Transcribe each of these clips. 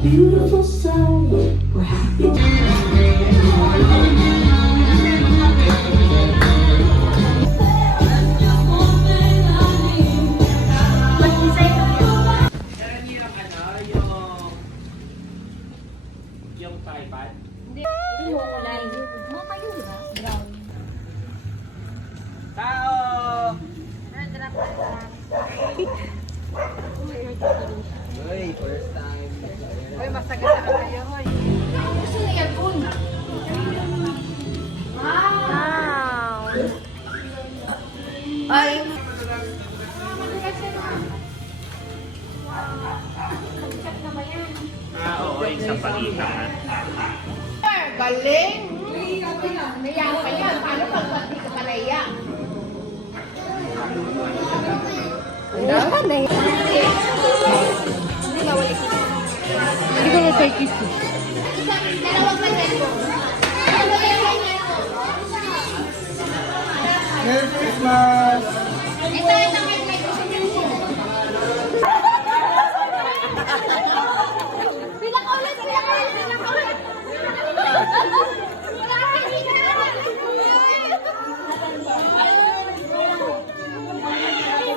beautiful sight. We're happy. Yung tripod? Hindi. Yung kulay. Mama yun, di ba? Brown. Tao! Uy, first time. Uy, masagana ka kayo, hoy. Gusto na yan, kun. Wow! Ay! Oo, yung sa palitan. Galing! Naiyak pa yan. Paano pag hindi ka pa naiyak? Hindi ko na take it. Dalawang packet ko. Merry Christmas! Ito yung naman may gusto niyo. Bilang ulit! Bilang ulit! Bilang ulit!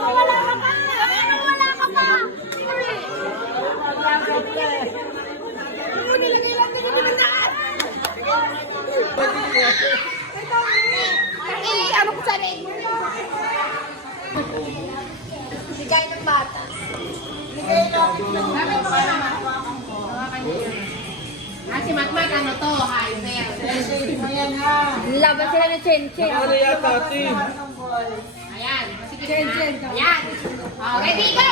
Wala ka pa! Wala ka pa! Nilagay lang din yung taas! Ano ko sa rin? Bigay ng bata. Bigay ng si Matmat, ano to? Hyper. Laban sila ng Chen-Chen. Ano yata, Tim? Ayan. Chen-Chen. Ayan. Ready, go!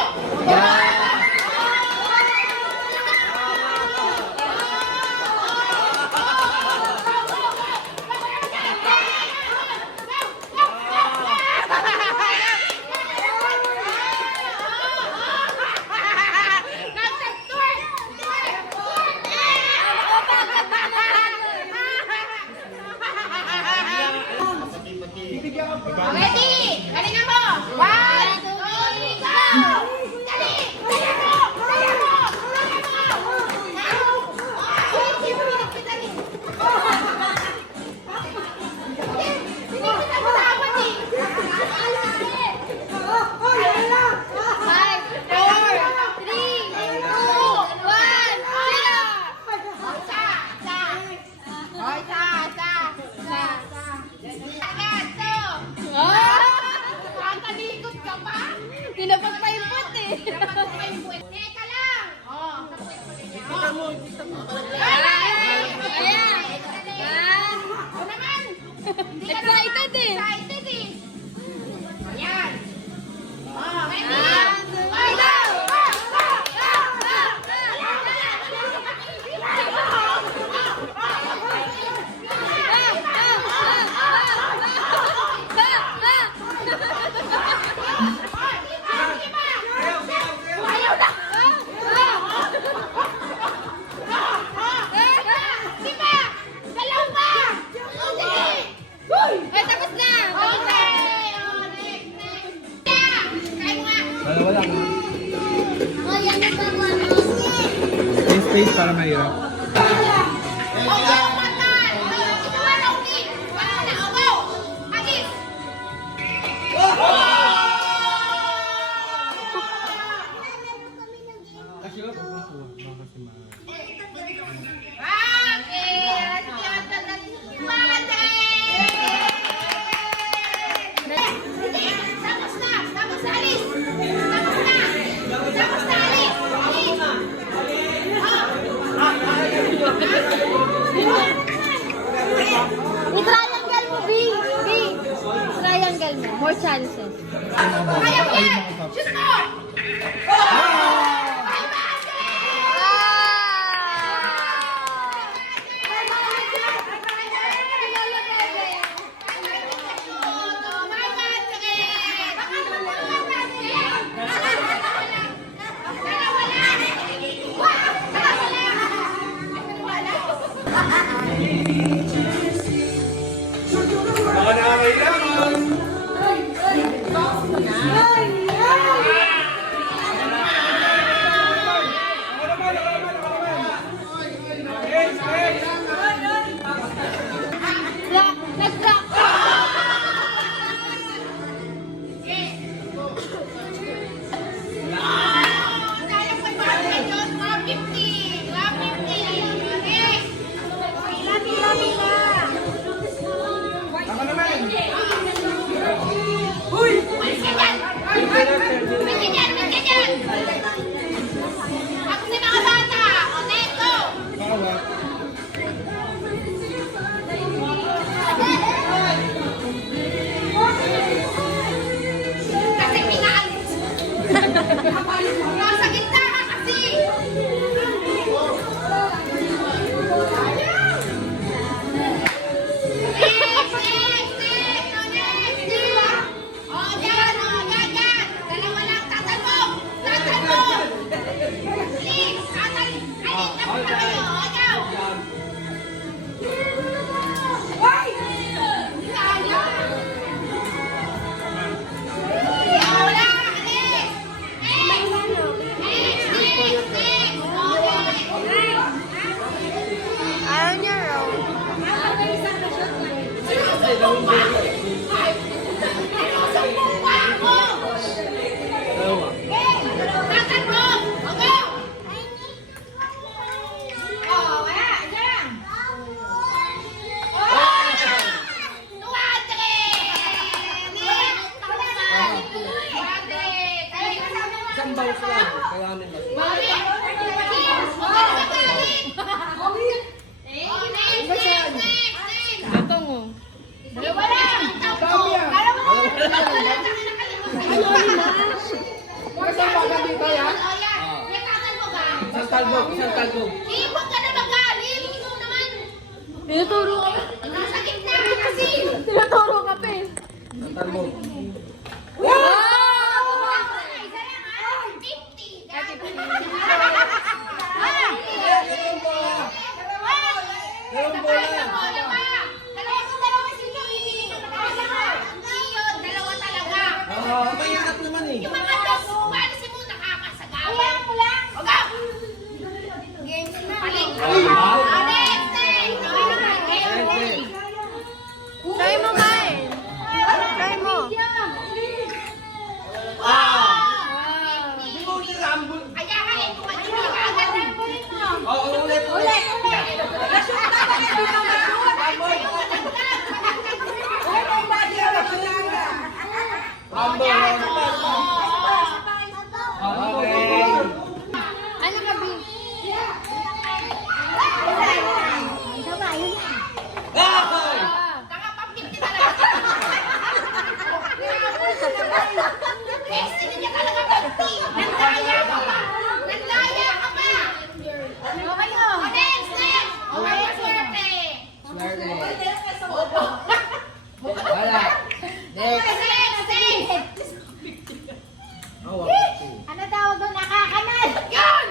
Ready? Galingan mo! 1, 2, 3, go! Dali! Dali mo! Dali mo! Dali mo! Dali! Hindi kita matapos eh! 5, 4, 3, 2, 1, 0! Talikot ka pa? Tinapag pa yung puwet eh. Tinapag pa yung puwet. Teka lang! Ayan! Ayan! O naman! Excited eh! Excited eh! Ayan! Ready? Go! Wala lang. Space para mahirap. I-triangle mo, B. B. Triangle mo. More chances. Kaya mo yan! Shoot mo! Baka nakakailangan. Sinusumbong pa ako! Dalawa. Tatan mo! Ako! Oh, wala. Isa lang. Oh! 200! Isang bounce lang. Kailangan nila. Mami! Ito mo. Dalawa lang! Dami ah. Dalawa lang! Kasama ka dito yan? Oh, yan. Natatal mo ba? Isang talbog, isang talbog. Huwag ka na magaling! Ikaw naman! Tinuturo ka pa. Nasa gitna ka kasi! Tinuturo ka pa eh. Isang talbog. Isa lang ha? 50! Dalawang bola. Dalawa talaga. Mayangat naman eh. Yung mga dog, umalis mo, nakakasagawa. Ayan mo lang. Oga! Games na. Paling. Next, next. Try mo, Kai. Try mo. Hindi mo nirambol. Kaya ka eh, kung hindi ka agad rambolin mo. Oo, ulit. Ulit, ulit. Nashoot na ba? Hindi ka mashoot. Okay. Ano ka, B? Okay. Tanga pa 50 talaga. Pwede niya talaga 50. Nandaya ka pa. Nandaya ka pa. Okay mo. Next, next. Okay, swerte. Swerte. Wala. Next. Next, next. Oh, Ano tawag doon? Nakakanal. Yun!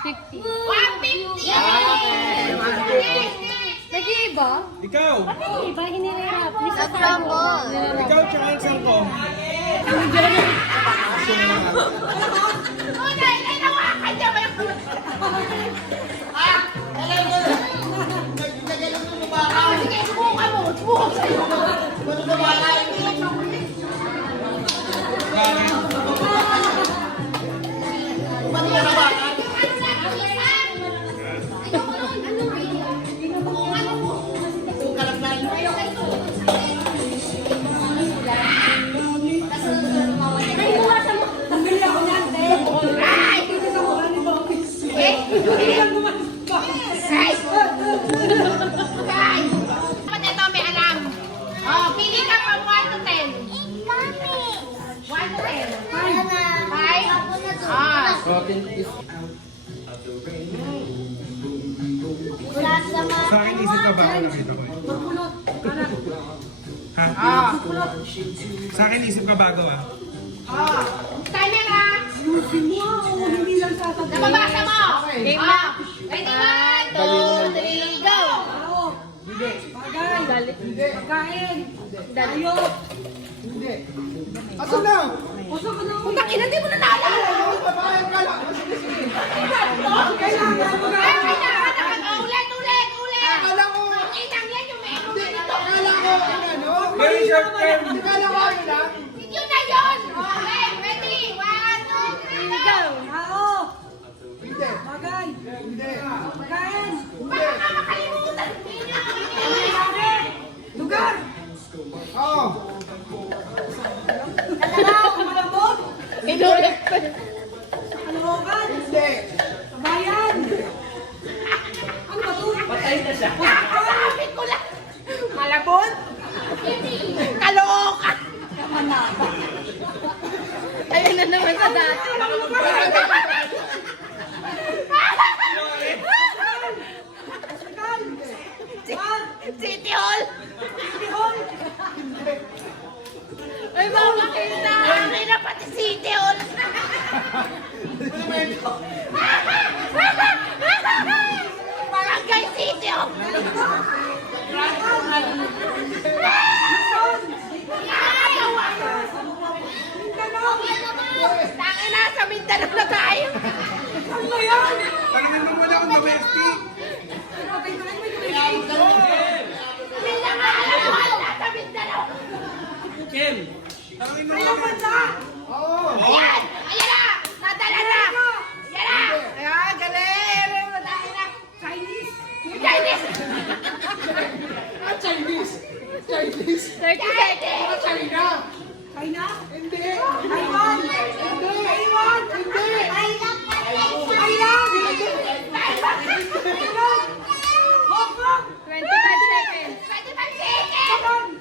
50. 150. Okay, 150. Nag-iiba? Ikaw. Iba, hinirap. Example. Ikaw tsaka ang sangko. Una, inawakan niya ba yung... Sige, subukan mo. Subukan sa'yo. Dapat ito may alam. Oh, pili ka from 1 to 10. 1 to 10. 5? Ah. Protein is Sa akin, isip ka ba ako nakita ko? Ha? Ah. Sa akin, isip ka bago ah. Oh. Timer ah. Nababasa mo. Game Ah. Ready, 1, 2, 3, go. Asan na? Putang ina, di mo na naalala. Ulit, ulit, ulit. Akala ko. Ang inang yan yung meron dito. Akala ko ano? Very short term. Akala ko ano na? Yun na yun. Okay, ready. 1, 2, 3, go. Hindi. Hindi. Baka ka makalimutan. Lugar! Oo. Inulit pa. Hindi. Patay na siya. Sabi ko lang. Malabon? Kalookan. Ayun na naman sa dati. City Hall. Ay, bakit kita? Ang ina pati City Hall. Barangay City Hall. Tangin na, sa Mindanao na tayo. Tanungin mo muna kung domestic. Mindanao, alam mo, nasa Mindanao. Tanungin mo Ilang natin. bansa? Oo. Ayan! Ayan na! Nadala na! Ayan na! Ayan, galing! Nadala na! Chinese. Chinese! Chinese. Chinese. 30 seconds. China. China? Hindi. Taiwan? Hindi. Taiwan? Hindi. Thailand? Hong Kong? 25 seconds. 25 seconds!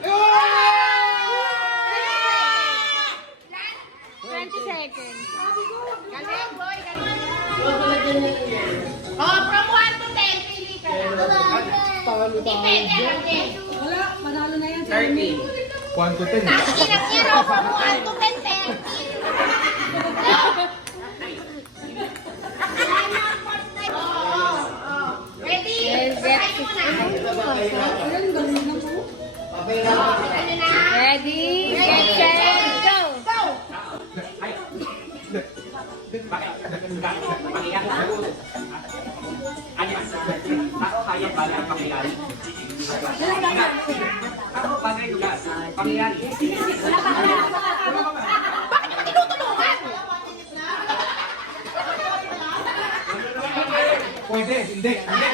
20 seconds. Galing, boy! Galing! Oh, from 1 to 10, pili ka lang. Depende lang din. Wala, manalo na yan. 30. 1 to 10. Ang hirap niya raw, from 1 to 10, 30. Ready? Yes, yes. Try mo na. Ayun, galing na po. Ano na? Ready, get set, go! Go! Bakit mo tinutulungan? Pwede, hindi, hindi.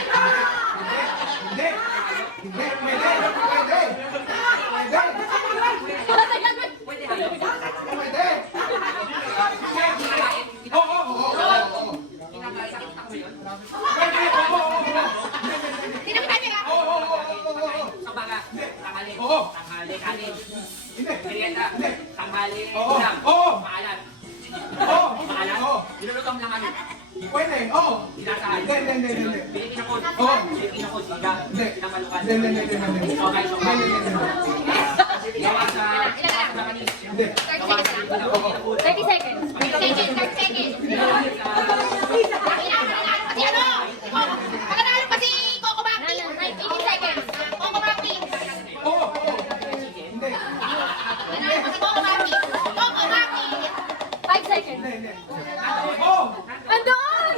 Hindi, hindi. Hindi, pwede, pwede. Pwede. Oo, oo, oo, oo. Pwede, oo, oo, oo. Hindi naman tayo nga. Oo, oo, oo, oo, oo. Oo. Hindi. Hindi. Oo, oo. Oo. Oo. Pwede, oo. Hindi, hindi, hindi, hindi. Oo. Hindi. Hindi, hindi, hindi, hindi, hindi. Hindi. 30 seconds. 30 seconds. Kasi ano? Pagkatalo pa si Coco Baki. 80 seconds. Coco Baki. Oo, oo. Hindi. Nanalo pa si Coco Baki. Coco Baki. 5 seconds. Hindi, hindi. Oo. Andun!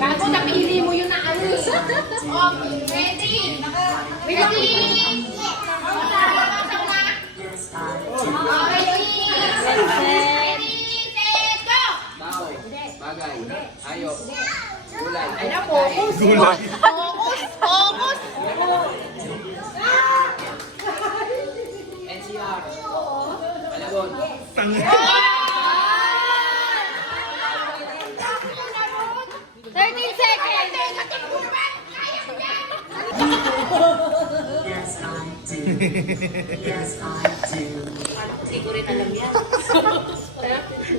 Gago, napili mo yun na ano. Okay, ready? Ready? Ready, set, go! Bagay. Ayo. Gulay. Focus, focus. NCR. Malabon. Tanga. 13 seconds.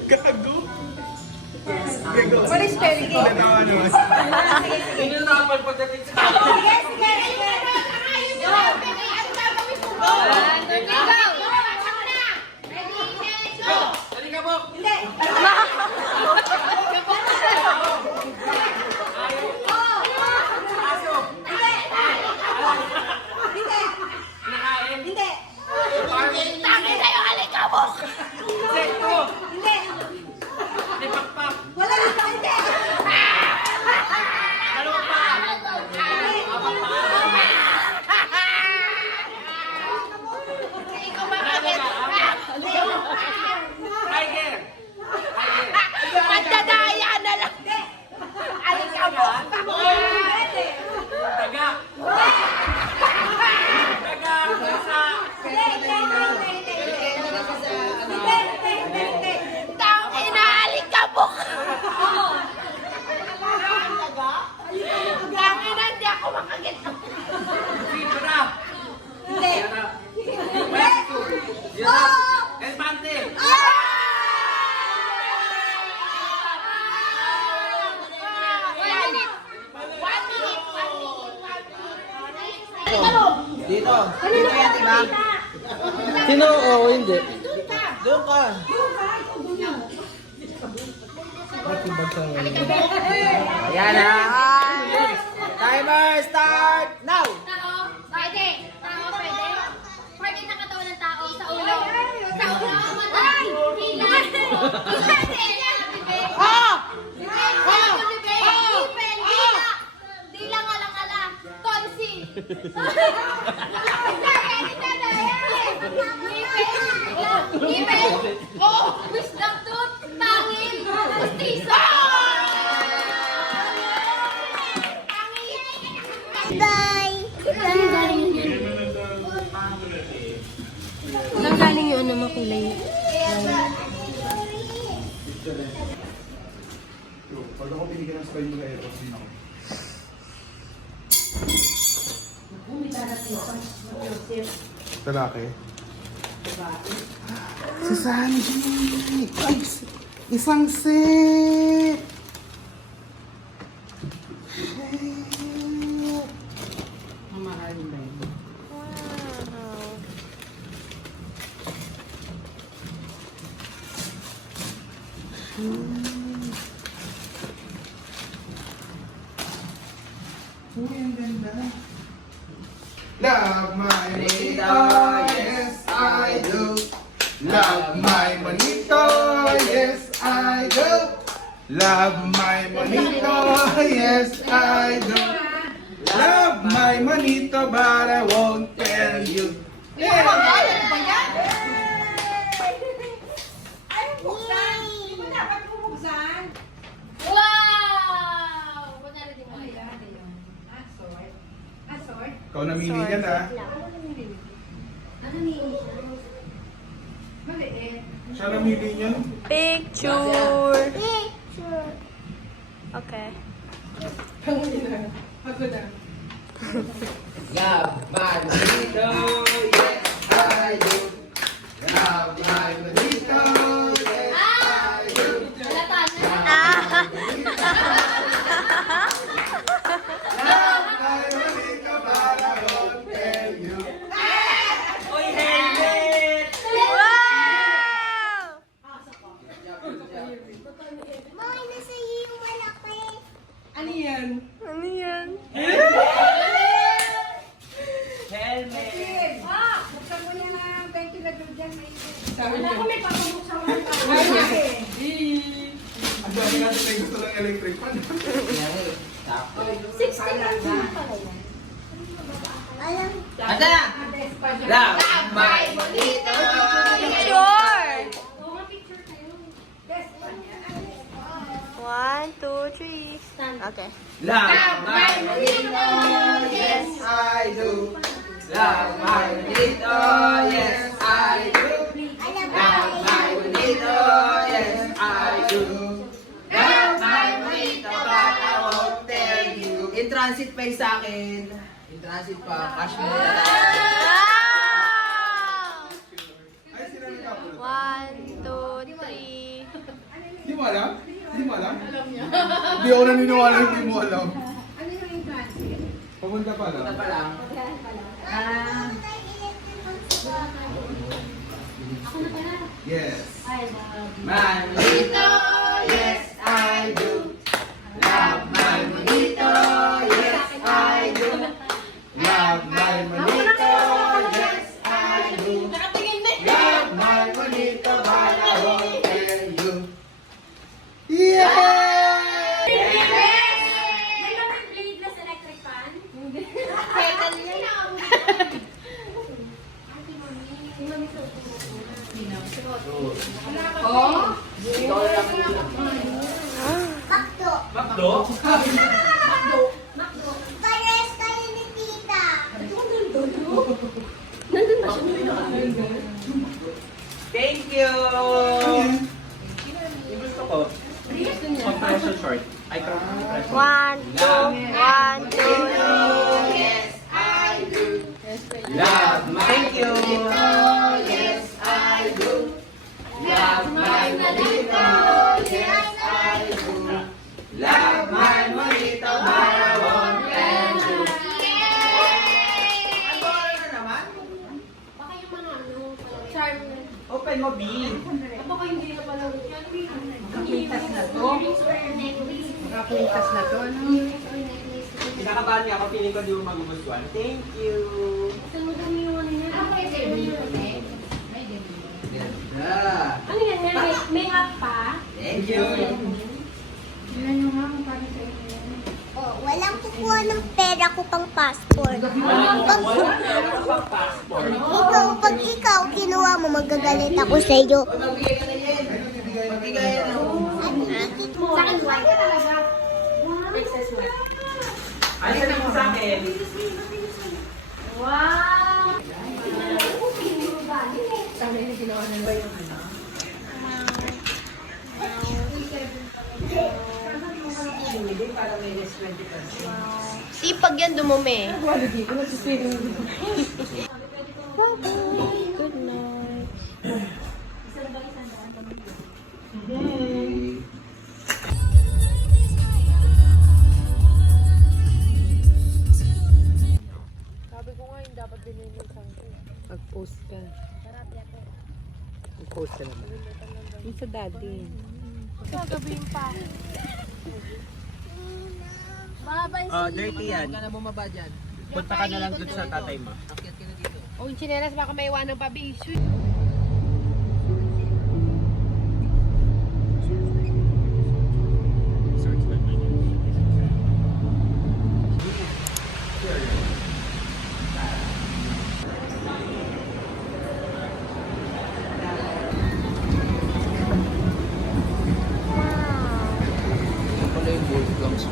Gago. Gago. What is spelling? Natawa naman. Hindi na nakapagpagdating sa Halika po. Tangin sa'yo, alikabok! Sekto. Hindi. Lipakpak. Wala na. Hindi. Dalawa pa. Apat pa. Ikaw bakit? Tiger. Tiger. Magdadaya na lang! Alikabok! Daga. Daga. Basa. Tangin na, alikabok! Tangin na, hindi ako makagit. Zebra. Hindi. Mexico. Giraffe. Elefante. Dito. Dito yan, diba? Sino? Oo, hindi. Doon ka. Ayan na. Timer start now. Pwede. Pwede. Pwede nakatawan ng Di lang alang-ala. Tonsil. Ngipin. Oo. Wisdom tooth. Pangil. Pustiso. Bye. Saan galing yung ano makulay? Pag ako binigyan ng spine nila, eros din ako. Lalaki? Si Sanji! Ay, isang set! Uy, ang ganda. Love my manito, yes I do. Love my manito, yes I do. Love my manito, yes I do. Love my manito, but I won't tell you. Yeah. Wow! Kunyari di mo. Ikaw namili yan ah. Siya namili niyan. Picture. Okay. Love my manito, yes I do. Love my manito, yes I do. Halata na. Love my manito, but I won't tell you. Uy, helmet! Mami, nasa iyo yung malaki. Ano yan? Ano yan? Helmet! Buksan mo yan na ventilador dyan. Ang dami natin ay gusto ng electric fan. 60 lang na pala yan. Alam. Ata! Love my manito, Picture! Oo nga, picture tayo. 1, 2, 3. Okay. Love my manito, yes I do. Love my manito, yes I do. Love my manito, yes I do. Love my manito, but I won't tell you. In transit pa yung sa akin. In transit pa, cash mo. Wow! Ay, sila ni Kapo. 1, 2, 3. Hindi mo alam? Hindi mo alam? Alam niya. Hindi ako naniniwala, hindi mo alam. Ano yung transit? Pamunta pa Punta lang. pa lang. Yes. My manito, yes I do. Love my manito, yes I do. Love my manito, yes I do. Love my manito, but I won't tell you. Yeah! May mga bladeless electric fan? Kettle yan. Oh? Bakto. Makdo? Pares kayo ni tita. Thank you! Yung gusto ko, compression short. Ay, compression. 1, 2, 1, 2, Yes, I do. Love my Thank you! yes I do. Love my manito, yes I do. Love my manito, but I won't tell you. Ay, bawal na naman. Baka yung mga ano, charm na. Open mo, B. Baka hindi na pala. Kapitas na to? Kapitas na to, ano? Kinakabahan niya ako, feeling ko di mo magugustuhan. Thank you! Saan mo dami yung ano niya? Yes, Ano yan? May hap pa? Thank you. Oh, walang kukuha ng pera ko pang passport. Pag ikaw kinuha mo, magagalit ako sa iyo. Sa akin, white ka talaga. Princess white. Ano sa mo sa akin? Wow! Sipag yan dumumi. Good night. Sabi ko nga yung dapat bilhin yung sangko. Mag-post ka. Mag-post ka naman. Yung sa daddy. Gagabihin pa. Dirty yan. Huwag ka na bumaba dyan. Punta ka na lang dun sa tatay mo. Akyat ka na dito. O yung chinelas baka may iwanan pa, bisu. Ito pala yung gold plums.